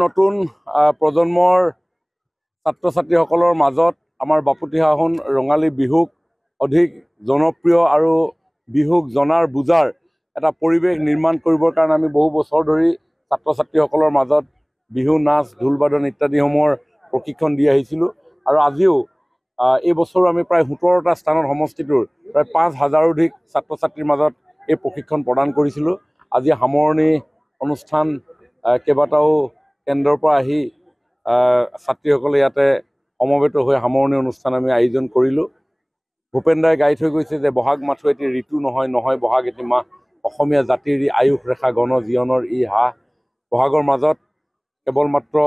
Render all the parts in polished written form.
নতুন প্ৰজন্মৰ ছাত্ৰ ছাত্ৰীসকলৰ মাজত আমাৰ বাপুতিসাহোন ৰঙালী বিহুক অধিক জনপ্ৰিয় আৰু বিহুক জনাৰ বুজাৰ এটা পৰিৱেশ নিৰ্মাণ কৰিবৰ কাৰণে আমি বহু বছৰ ধৰি ছাত্ৰ ছাত্ৰীসকলৰ মাজত বিহু নাচ ঢোল বাদন ইত্যাদিসমূহৰ প্ৰশিক্ষণ দি আহিছিলোঁ আৰু আজিও এই বছৰো আমি প্ৰায় 17টা স্থানত সমষ্টিটোৰ প্ৰায় 5,000 অধিক ছাত্ৰ ছাত্ৰীৰ মাজত এই প্ৰশিক্ষণ প্ৰদান কৰিছিলোঁ। আজি সামৰণি অনুষ্ঠান কেইবাটাও কেন্দ্ৰৰ পৰা আহি ছাত্ৰীসকলে ইয়াতে সমবেত হৈ সামৰণি অনুষ্ঠান আমি আয়োজন কৰিলোঁ। ভূপেন দাই গাই থৈ গৈছে যে বহাগ মাথো এটি ঋতু নহয় নহয় বহাগ এটি মাহ অসমীয়া জাতিৰ আয়ুস ৰেখা গণ জীৱনৰ ই হাঁহ। বহাগৰ মাজত কেৱল মাত্ৰ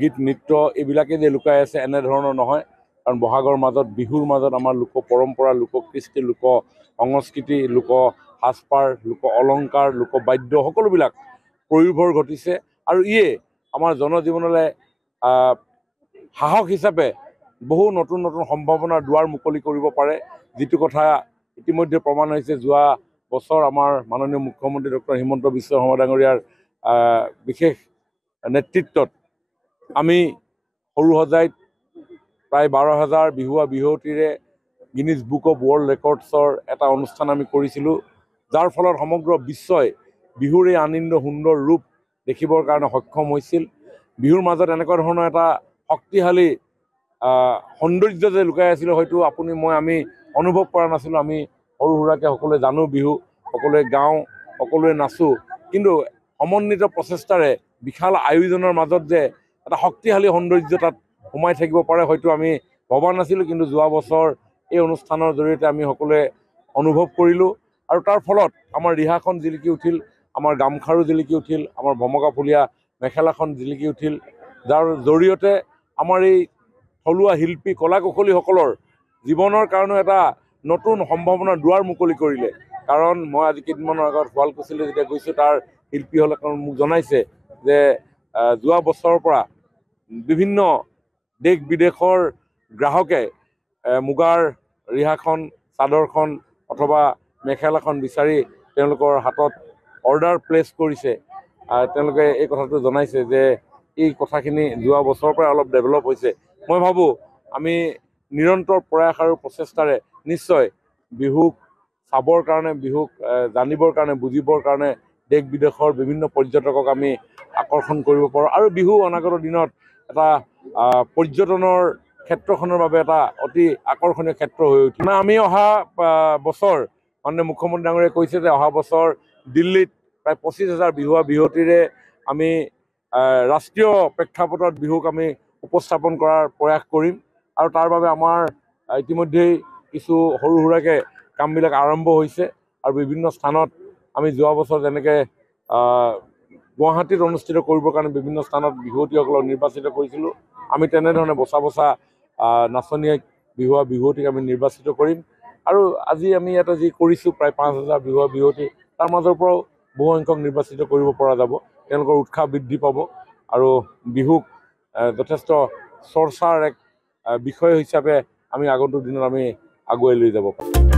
গীত নৃত্য এইবিলাকেই যে লুকাই আছে এনেধৰণৰ নহয়, কাৰণ বহাগৰ মাজত বিহুৰ মাজত আমাৰ লোক পৰম্পৰা লোক কৃষ্টি লোক সংস্কৃতি লোক সাজপাৰ লোক অলংকাৰ লোক বাদ্য সকলোবিলাক প্ৰয়োভৰ ঘটিছে আৰু ইয়ে আমাৰ জনজীৱনলৈ সাহস হিচাপে বহু নতুন নতুন সম্ভাৱনাৰ দুৱাৰ মুকলি কৰিব পাৰে, যিটো কথা ইতিমধ্যে প্ৰমাণ হৈছে যোৱা বছৰ আমাৰ মাননীয় মুখ্যমন্ত্ৰী ডক্টৰ হিমন্ত বিশ্ব শৰ্মা ডাঙৰীয়াৰ বিশেষ নেতৃত্বত আমি সৰুসজাইত প্ৰায় 12,000 বিহুৱা বিহুৱতীৰে গিনিজ বুক অফ ৱৰ্ল্ড ৰেকৰ্ডছৰ এটা অনুষ্ঠান আমি কৰিছিলোঁ, যাৰ ফলত সমগ্ৰ বিশ্বই বিহুৰ এই আনন্দ সুন্দৰ ৰূপ দেখিবৰ কাৰণে সক্ষম হৈছিল। বিহুৰ মাজত এনেকুৱা ধৰণৰ এটা শক্তিশালী সৌন্দৰ্য যে লুকাই আছিল হয়তো আপুনি মই আমি অনুভৱ কৰা নাছিলোঁ। আমি সৰু সুৰাকৈ সকলোৱে জানো বিহু, সকলোৱে গাওঁ, সকলোৱে নাচোঁ, কিন্তু সমন্বিত প্ৰচেষ্টাৰে বিশাল আয়োজনৰ মাজত যে এটা শক্তিশালী সৌন্দৰ্য তাত সোমাই থাকিব পাৰে হয়তো আমি ভবা নাছিলোঁ, কিন্তু যোৱা বছৰ এই অনুষ্ঠানৰ জৰিয়তে আমি সকলোৱে অনুভৱ কৰিলোঁ আৰু তাৰ ফলত আমাৰ ৰিহাখন জিলিকি উঠিল, আমাৰ গামখাৰু জিলিকি উঠিল, আমাৰ ভমকা ফুলীয়া মেখেলাখন জিলিকি উঠিল, যাৰ জৰিয়তে আমাৰ এই থলুৱা শিল্পী কলা কুশলীসকলৰ জীৱনৰ কাৰণে এটা নতুন সম্ভাৱনাৰ দুৱাৰ মুকলি কৰিলে। কাৰণ মই আজি কেইদিনমানৰ আগত শুৱালকুছিলৈ যেতিয়া গৈছোঁ তাৰ শিল্পীসকলে মোক জনাইছে যে যোৱা বছৰৰ পৰা বিভিন্ন দেশ বিদেশৰ গ্ৰাহকে মুগাৰ ৰিহাখন চাদৰখন অথবা মেখেলাখন বিচাৰি তেওঁলোকৰ হাতত অৰ্ডাৰ প্লেচ কৰিছে। তেওঁলোকে এই কথাটো জনাইছে যে এই কথাখিনি যোৱা বছৰৰ পৰা অলপ ডেভেলপ হৈছে। মই ভাবোঁ আমি নিৰন্তৰ প্ৰয়াস আৰু প্ৰচেষ্টাৰে নিশ্চয় বিহুক চাবৰ কাৰণে বিহুক জানিবৰ কাৰণে বুজিবৰ কাৰণে দেশ বিদেশৰ বিভিন্ন পৰ্যটকক আমি আকৰ্ষণ কৰিব পাৰোঁ আৰু বিহু অনাগত দিনত এটা পৰ্যটনৰ ক্ষেত্ৰখনৰ বাবে এটা অতি আকৰ্ষণীয় ক্ষেত্ৰ হৈ উঠিল। আমি অহা বছৰ মাননীয় মুখ্যমন্ত্ৰী ডাঙৰীয়াই কৈছে যে অহা বছৰ দিল্লীত প্ৰায় 25,000 বিহুৱা বিহুৱতীৰে আমি ৰাষ্ট্ৰীয় প্ৰেক্ষাপটত বিহুক আমি উপস্থাপন কৰাৰ প্ৰয়াস কৰিম আৰু তাৰ বাবে আমাৰ ইতিমধ্যেই কিছু সৰু সুৰাকৈ কামবিলাক আৰম্ভ হৈছে আৰু বিভিন্ন স্থানত আমি যোৱা বছৰ যেনেকৈ গুৱাহাটীত অনুষ্ঠিত কৰিবৰ কাৰণে বিভিন্ন স্থানত বিহুৱতীসকলক নিৰ্বাচিত কৰিছিলোঁ, আমি তেনেধৰণে বচা বচা নাচনীয় বিহুৱা বিহুৱতীক আমি নিৰ্বাচিত কৰিম আৰু আজি আমি ইয়াতে যি কৰিছোঁ প্ৰায় 5,000 বিহুৱা বিহুৱতী তাৰ মাজৰ পৰাও বহু সংখ্যক নিৰ্বাচিত কৰিব পৰা যাব। তেওঁলোকৰ উৎসাহ বৃদ্ধি পাব আৰু বিহুক যথেষ্ট চৰ্চাৰ এক বিষয় হিচাপে আমি আগন্তুক দিনত আমি আগুৱাই লৈ যাব পাৰোঁ।